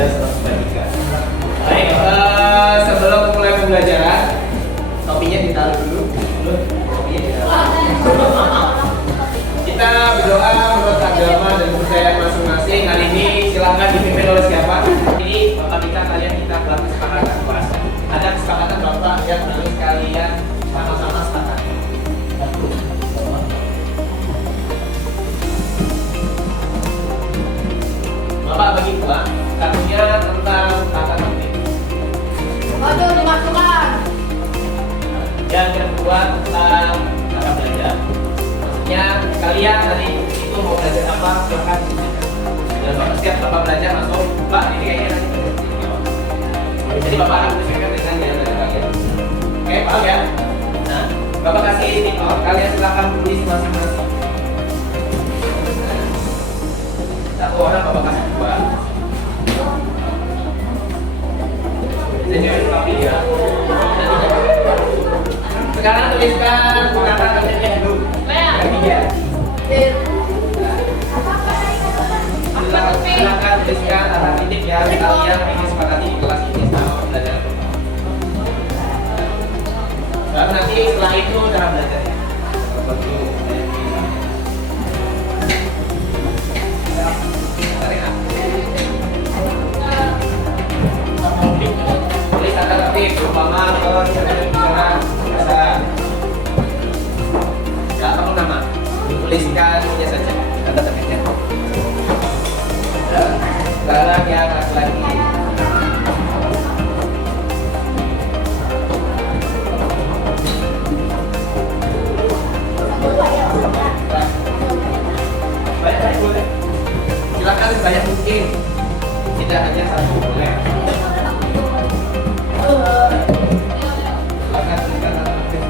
minus 1/3. Baik, sebelum mulai pembelajaran, topinya ditaruh dulu. Topinya ditaruh. Kita berdoa menurut agama dan kepercayaan masing-masing. Hari ini silahkan dipimpin oleh siapa? Ini Bapak kita kalian kita buat kesepakatan kelas. Ada kesepakatan Bapak yang harus kalian sama-sama sepakat. Bapak bagi dua, satunya tentang tata tertib. Aduh, dimasukkan. Yang kedua tentang tata belajar. Maksudnya kalian tadi itu mau belajar apa? Silahkan. Dan Bapak setiap Bapak belajar masuk, Pak ini kayaknya nanti belajar. Jadi Bapak akan menyesuaikan dengan yang belajar kalian. Oke, paham ya? Nah, Bapak kasih tipe, kalian silahkan tulis masing-masing. Satu orang Bapak kasih dua. Saya jawab tapi ya. Sekarang tuliskan kata kerjanya dulu. Ketiga. Silakan tuliskan kata titik yang kalian ingin sepakati di kelas ini sama pembelajaran. Baru nanti setelah itu cara belajarnya. Tulis kata tertib, umpama kalau bicara bahasa nggak perlu nama, tuliskan aja saja kata tertibnya. Sekarang yang laki-laki. Banyak boleh. Silakan banyak mungkin. Tidak hanya satu boleh. Silakan tuliskan kata tertib.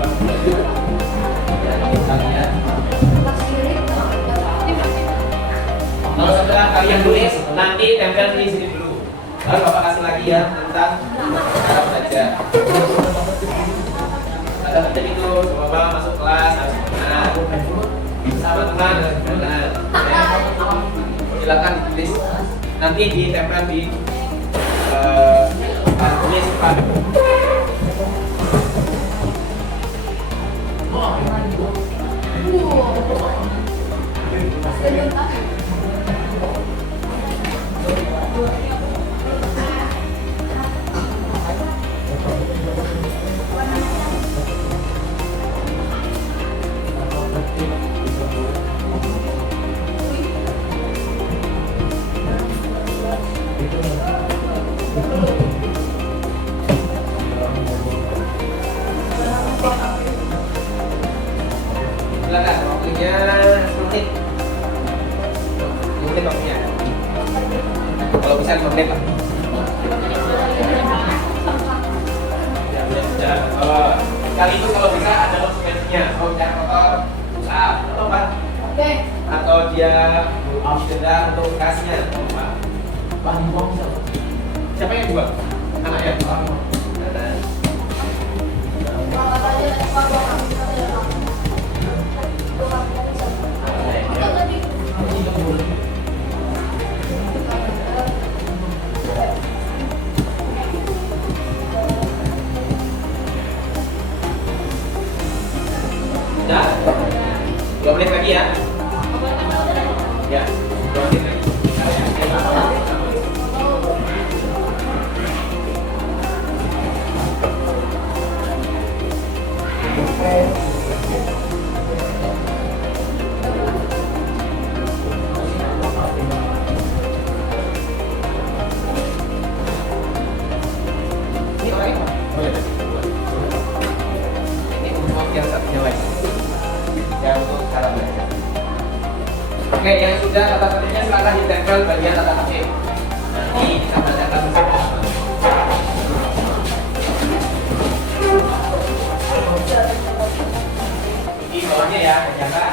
Kalau setelah kalian tulis, nanti tempel di sini dulu. Lalu Bapak kasih lagi ya tentang cara belajar. Kata tertib itu Bapak masuk kelas harus benar, sama teman harus benar. Silakan ditulis. Nanti ditempel di tulis depan. Silakan waktunya 10 menit. 10 menit waktunya. Kalau bisa 5 menit lah. Ya, kali itu kalau bisa ada konsekuensinya. Kalau jangan kotor, usaha atau apa? Oke. Atau dia denda untuk kasnya. Pak, siapa yang buat? Anak ya? Udah? 2 menit lagi ya? Ya, 2 menit lagi. Ini orang ini? Boleh. Ini untuk yang satunya lagi. Yang untuk cara belajar. Oke, yang sudah kata tertibnya silakan ditempel bagian kata tertib. Nanti kita bacakan bersama. Ini bawahnya ya, jaga.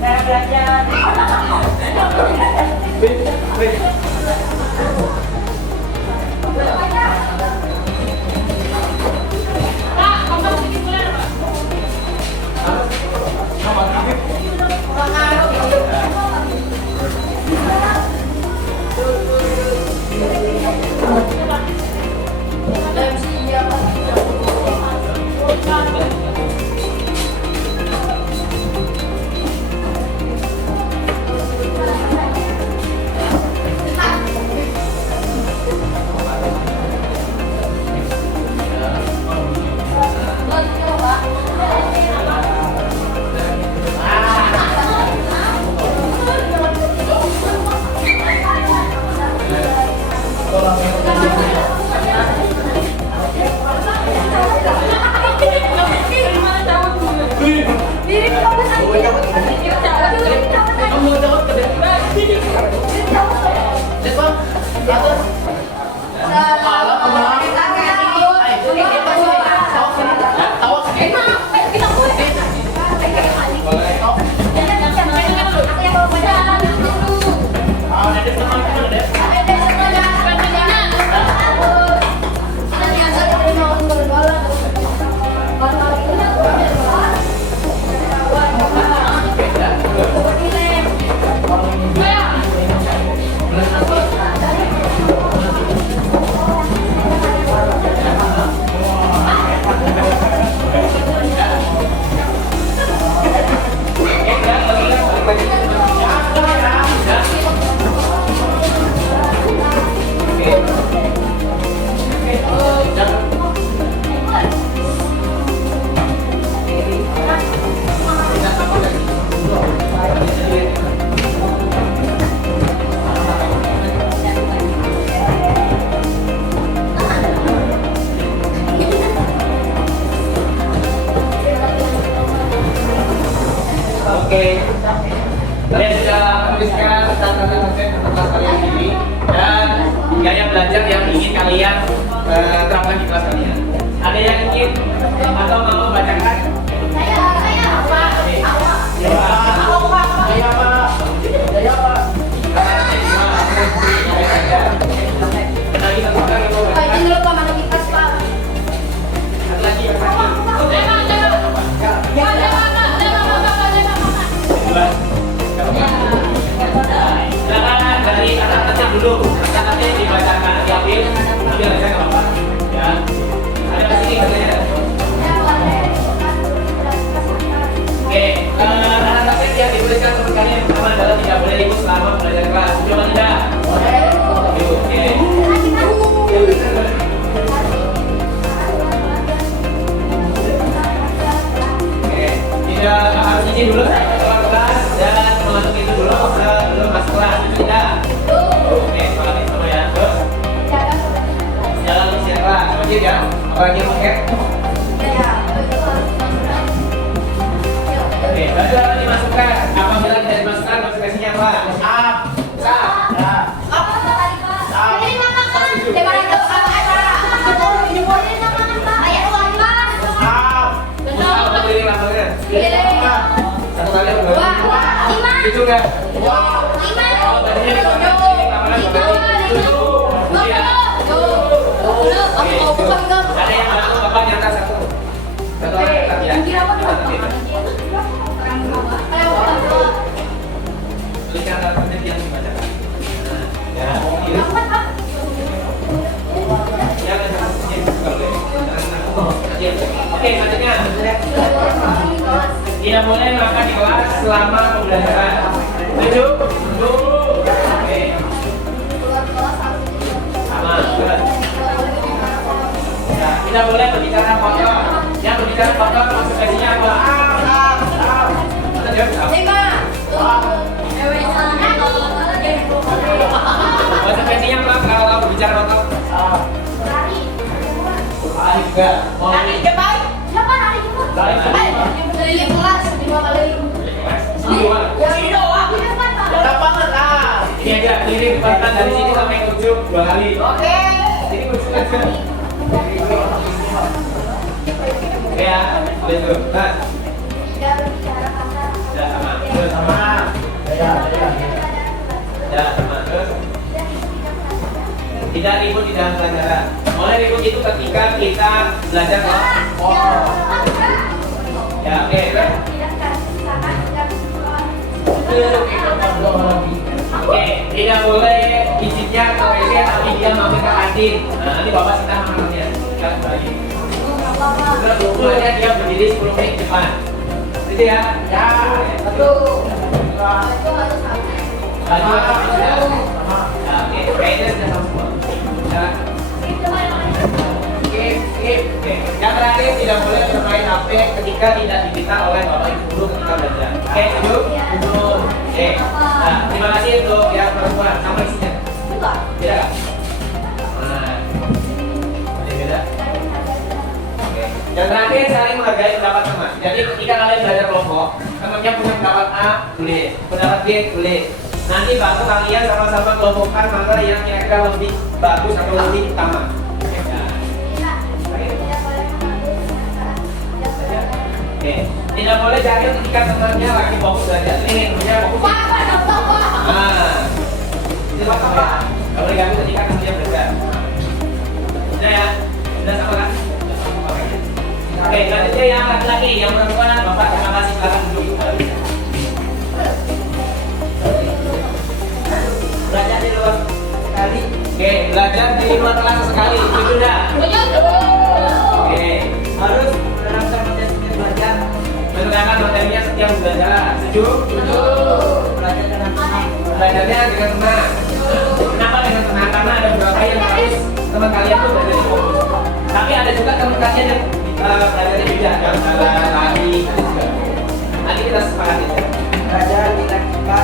Saya belajar. Oke, kalian sudah menuliskan catatan konsep untuk kelas kalian ini dan gaya belajar yang ingin kalian terapkan di kelas kalian. Ada yang ingin atau mau bacakan? Silakan dari kata-kata dulu, kata-kata yang dibacakan diambil aja nggak apa-apa ya. Ada di sini katanya. Oke, kata-kata yang diberikan teman kalian yang pertama adalah tidak boleh ikut selama belajar kelas. Coba tidak? Oke. Tidak harus izin dulu keluar kelas dan masuk itu dulu sebelum masuk kelas. Tidak. Oke, sekolah sama ya. Terus jalan siapa? Wajib ya. Apalagi yang pakai? Oke, baju dimasukkan. Apabila tidak dimasukkan, konsekuensinya apa? Sap. Sap. Ya. Satu kali itu enggak? Oh, badannya ada yang mau bapak nyata satu. Satu lagi ya. Tuliskan kata-kata yang dibacakan. Ya. Oke, selanjutnya. Tidak boleh makan di kelas selama pembelajaran. Setuju? Oke. Sama. Ya, tidak boleh berbicara kotor. Yang berbicara kotor konsekuensinya apa? Kita jawab. Konsekuensinya apa kalau berbicara kotor? Lari juga. Lari cepat. Siapa lari cepat? Dari kelas 5 kali. Sini doang. Ini aja kirim bahkan dari sini sampai ke ujung 2 kali. Oke. Jadi ujung aja. Betul. Nah, Tidak berbicara kasar. tidak sama. Terus sama. Ya, sama. Terus tidak ribut di dalam pelajaran. Mulai ribut itu ketika kita belajar ya, oke. Oke, tidak boleh izinnya ke WC tapi dia mampir ke kantin. Nah, nanti bapak kita makannya. Kita bagi. Terus bukunya dia berdiri 10 menit depan. Gitu ya? Ya. Betul. Baju sudah. Ya, oke. Kayaknya sudah sama semua. Ya. Oke. Yang terakhir tidak boleh bermain HP ketika tidak diminta oleh bapak ibu guru ketika belajar. Oke, duduk. Oke. Nah, terima kasih untuk yang perempuan. Sama isinya. Beda. Nah. Ada beda. Oke. Yang terakhir saling menghargai pendapat teman. Jadi ketika kalian belajar kelompok, temannya punya pendapat A, boleh. Pendapat B, boleh. Nanti baru kalian sama-sama kelompokkan mana yang kira-kira lebih bagus atau lebih utama. Oke, tidak boleh jahil ketika temannya lagi fokus belajar. Ini punya fokus. Nah, itu apa? Kalau diganggu ketika temannya belajar. Sudah ya? Sudah sama kan? Oke, selanjutnya yang laki-laki, yang perempuan, bapak terima kasih silakan duduk. Belajar di luar sekali. Oke, belajar di luar kelas sekali. Setuju dah? Oke, harus menerapkan materi belajar. Menggunakan materinya setiap belajar. Setuju? Belajar dengan tenang. Belajarnya dengan tenang. Kenapa dengan tenang? Karena ada beberapa yang harus teman kalian tuh belajar di fokus. Tapi ada juga teman kalian yang belajarnya beda, yang lari. Nanti kita sepakati. Belajar dengan kita,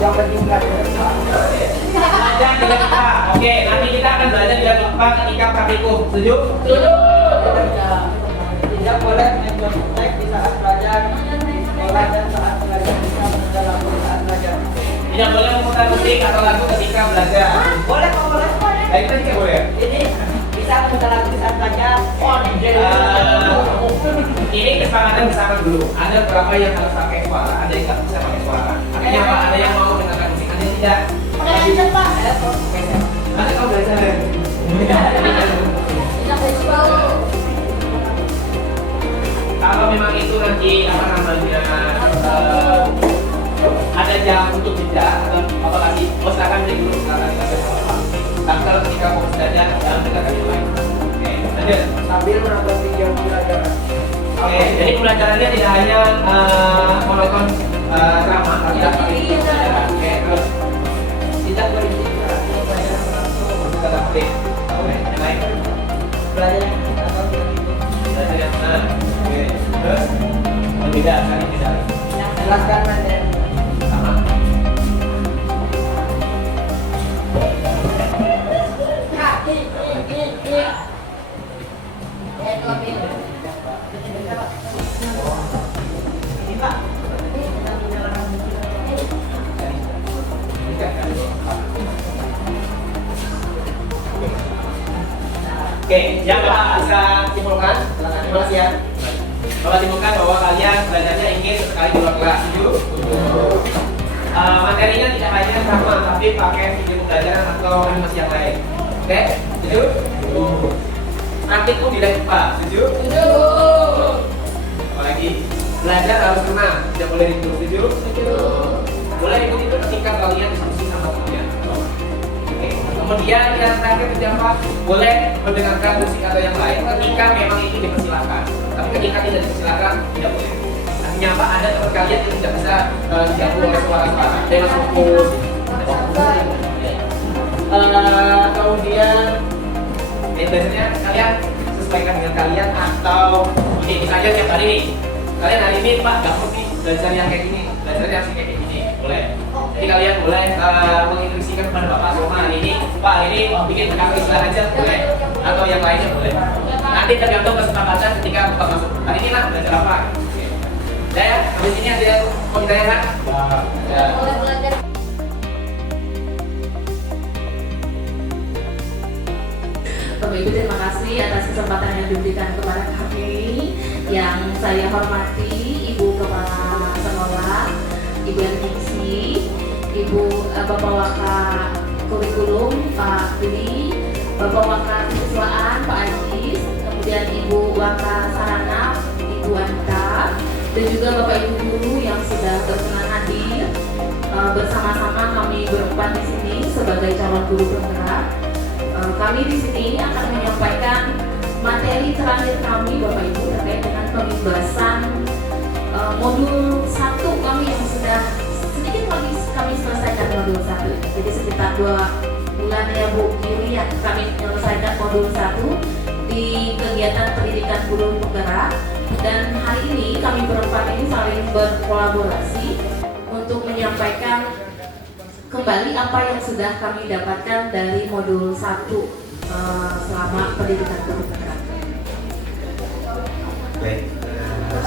yang penting belajar. Belajar dengan kita. Oke, nanti kita akan belajar dengan kita ketika praktikum. Setuju? Setuju. Tidak boleh mencontek di saat belajar, sekolah dan saat belajar bisa mendalam saat belajar. Tidak boleh memutar musik atau lagu ketika belajar. Boleh kok, boleh. Nah, itu juga boleh. Ini bisa memutar lagu di saat belajar. Oh, ini kesepakatan bersama dulu. Ada beberapa yang harus pakai suara, ada yang nggak bisa pakai suara. Artinya apa? Ada yang mau mendengarkan musik, ada yang tidak. Belajar Pak. Nanti kau belajar. Kalau memang itu nanti apa namanya ada jam untuk jeda atau apa lagi, silakan break dulu, silakan kita bersama. Tapi kalau ketika mau belajar, jangan dengarkan yang lain. Oke, lanjut. Sambil menonton video pembelajaran. Oke, jadi pembelajarannya tidak hanya monoton drama, tapi juga pembelajaran. Oke, terus tidak berintegrasi pembelajaran langsung. Tetap break. Oke, yang lain. Belajar yang benar. Oke, terus berbeda, saling beda. Jelaskan materi. Sama. Oke, yang Bapak bisa simpulkan, silakan. Terima kasih ya. Bapak simpulkan bahwa kalian belajarnya ingin sekali di luar kelas. Setuju? Materinya tidak hanya sama, tapi pakai video pembelajaran atau animasi yang lain. Oke, setuju? Praktikum tidak lupa. Setuju? Setuju. Apalagi belajar harus tenang, tidak boleh ribut. Setuju? Setuju. Boleh ribut itu ketika kalian diskusi sama teman. Kemudian yang terakhir itu apa? Boleh mendengarkan musik atau yang lain ketika memang itu dipersilakan. Tapi ketika tidak dipersilakan, tidak boleh. Artinya apa? Ada teman kalian yang tidak bisa diganggu oleh suara-suara. Ada yang fokus. Kemudian biasanya kalian sesuaikan dengan kalian atau oke, misalnya tiap hari nih. Kalian hari ini Pak gak mau nih belajar yang kayak gini, belajarnya harus kayak gini. Boleh. Jadi kalian boleh menginstruksikan kepada Bapak Soma ini, Pak ini bikin kakak istilah aja boleh, atau yang lainnya boleh. Nanti tergantung kesepakatan ketika Bapak masuk. Hari ini lah belajar apa? Udah ya, habis ini ada yang mau ditanyakan? Ya. Boleh belajar. Bapak Ibu, terima kasih atas kesempatan yang diberikan kepada kami. Yang saya hormati Ibu Kepala Sekolah, Ibu Erniksi, Bapak Waka Kurikulum Pak Dwi, Bapak Waka Kesiswaan Pak Ajis, kemudian Ibu Waka Sarana Ibu Anita, dan juga Bapak Ibu guru yang sudah berkenan hadir. Bersama-sama kami berempat di sini sebagai calon guru penggerak. Kami di sini akan menyampaikan materi terakhir kami Bapak Ibu terkait dengan pembebasan modul 1 kami yang sudah sedikit lagi kami selesaikan modul 1. Jadi sekitar 2 bulan ya Bu Yuri ya kami menyelesaikan modul 1 di kegiatan pendidikan guru penggerak. Dan hari ini kami berempat ini saling berkolaborasi untuk menyampaikan kembali apa yang sudah kami dapatkan dari modul 1 selama pendidikan guru penggerak. Baik,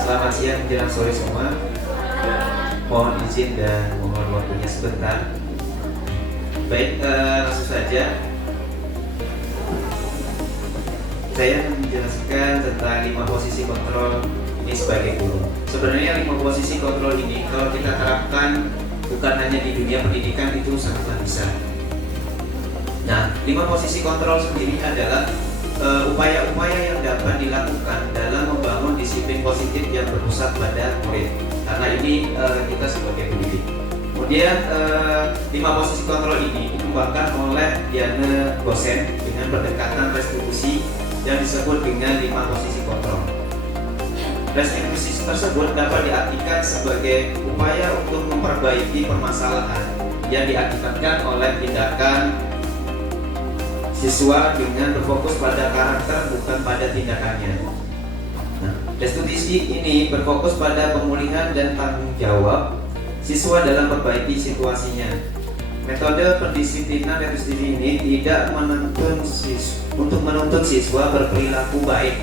selamat siang menjelang sore semua. Mohon izin dan mohon waktunya sebentar. Baik, langsung saja. Saya menjelaskan tentang 5 posisi kontrol ini sebagai guru. Sebenarnya 5 posisi kontrol ini kalau kita terapkan bukan hanya di dunia pendidikan itu sangatlah bisa. Nah, 5 posisi kontrol sendiri adalah upaya-upaya yang dapat dilakukan dalam membangun disiplin positif yang berpusat pada murid. Karena ini kita sebagai pendidik. Kemudian 5 posisi kontrol ini dikembangkan oleh Diana Gosen dengan pendekatan restitusi yang disebut dengan 5 posisi kontrol. Restitusi tersebut dapat diartikan sebagai upaya untuk memperbaiki permasalahan yang diakibatkan oleh tindakan siswa dengan berfokus pada karakter bukan pada tindakannya. Nah, restitusi ini berfokus pada pemulihan dan tanggung jawab siswa dalam memperbaiki situasinya. Metode pendisiplinan restitusi ini tidak menuntut siswa berperilaku baik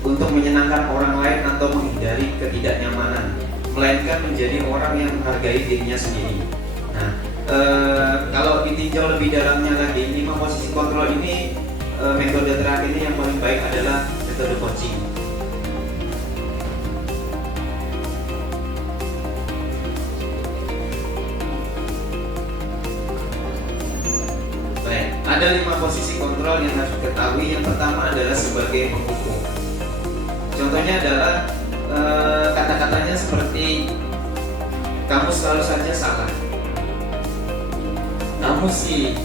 untuk menyenangkan orang lain atau menghindari ketidaknyamanan, melainkan menjadi orang yang menghargai dirinya sendiri. Nah, kalau ditinjau lebih dalamnya lagi, 5 posisi kontrol ini metode terakhir ini yang paling baik adalah metode coaching. Baik, ada 5 posisi kontrol yang harus diketahui. Yang pertama adalah sebagai penghukum. Contohnya adalah kata-katanya seperti kamu selalu saja salah. Kamu sih,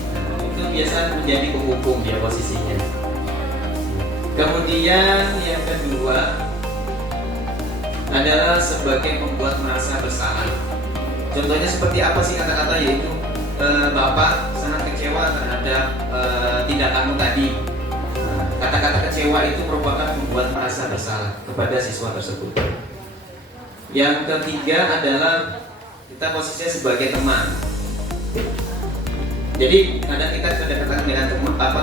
itu biasa menjadi penghukum ya posisinya. Kemudian yang kedua adalah sebagai pembuat merasa bersalah. Contohnya seperti apa sih kata-kata, yaitu Bapak sangat kecewa terhadap tindakanmu tadi. Kata-kata kecewa itu merupakan membuat merasa bersalah kepada siswa tersebut. Yang ketiga adalah kita posisinya sebagai teman. Jadi kadang kita kedekatan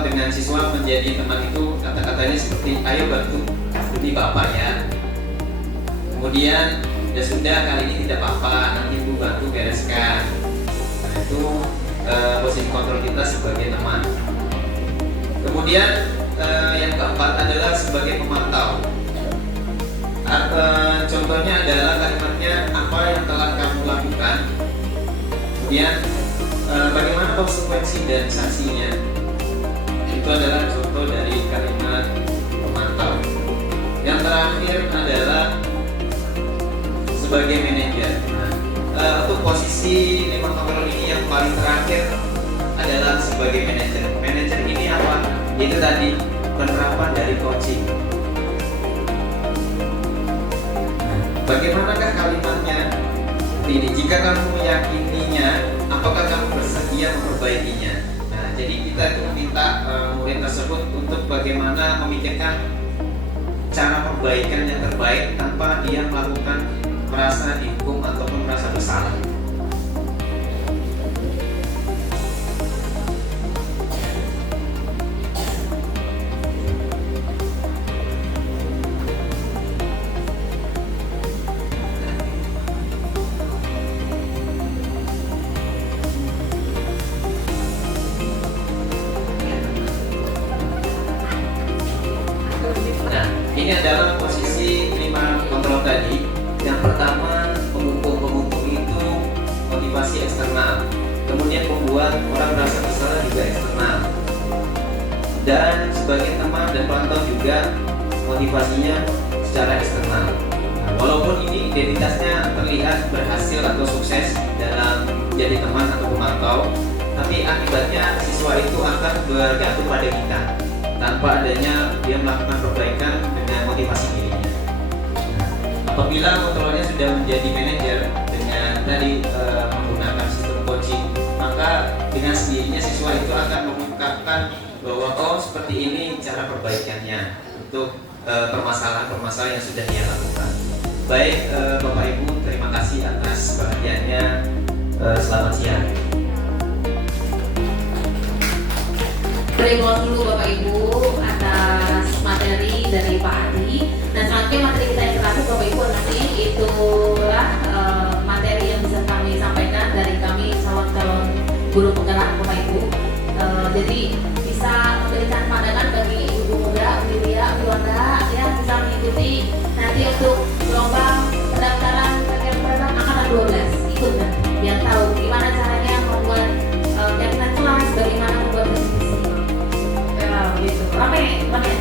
dengan siswa menjadi teman itu kata-katanya seperti ayo bantu seperti bapak ya. Kemudian ya sudah kali ini tidak apa-apa, nanti ibu bantu bereskan. Nah, itu posisi kontrol kita sebagai teman. Kemudian yang keempat adalah sebagai pemantau. Contohnya adalah kalimatnya apa yang telah kamu lakukan. Kemudian bagaimana konsekuensi dan sanksinya. Itu adalah contoh dari kalimat pemantau. Yang terakhir adalah sebagai manajer. Untuk posisi 5 kontrol ini yang paling terakhir adalah sebagai manajer. Manajer ini apa? Itu tadi penerapan dari coaching. Bagaimanakah kalimatnya? Ini jika kamu meyakininya, apakah kamu bersedia memperbaikinya? Nah, jadi kita itu meminta murid tersebut untuk bagaimana memikirkan cara perbaikan yang terbaik tanpa dia melakukan merasa dihukum ataupun merasa bersalah. Ini adalah posisi 5 kontrol tadi. Yang pertama, pemukul itu motivasi eksternal. Kemudian membuat orang merasa bersalah juga eksternal. Dan sebagai teman dan pantau juga motivasinya secara eksternal. Nah, walaupun ini identitasnya terlihat berhasil atau sukses dalam jadi teman atau pemantau, tapi akibatnya siswa itu akan bergantung pada kita tanpa adanya dia melakukan perbaikan dengan motivasi dirinya. Nah, apabila kontrolnya sudah menjadi manajer dengan tadi menggunakan sistem coaching, maka dengan sendirinya siswa itu akan mengungkapkan bahwa oh seperti ini cara perbaikannya untuk permasalahan-permasalahan yang sudah dia lakukan. Baik Bapak Ibu, terima kasih atas perhatiannya. Selamat siang. Terima dulu Bapak Ibu atas materi dari Pak Adi. Dan selanjutnya materi kita yang terakhir Bapak Ibu nanti itulah materi yang bisa kami sampaikan dari kami calon-calon guru penggerak Bapak Ibu. Jadi bisa memberikan pandangan bagi ibu muda, Widya, Wiwanda ya bisa mengikuti nanti untuk gelombang pendaftaran program angkatan 12 ikut kan biar tahu gimana caranya membuat kegiatan kelas, bagaimana membuat diskusi gitu. Rame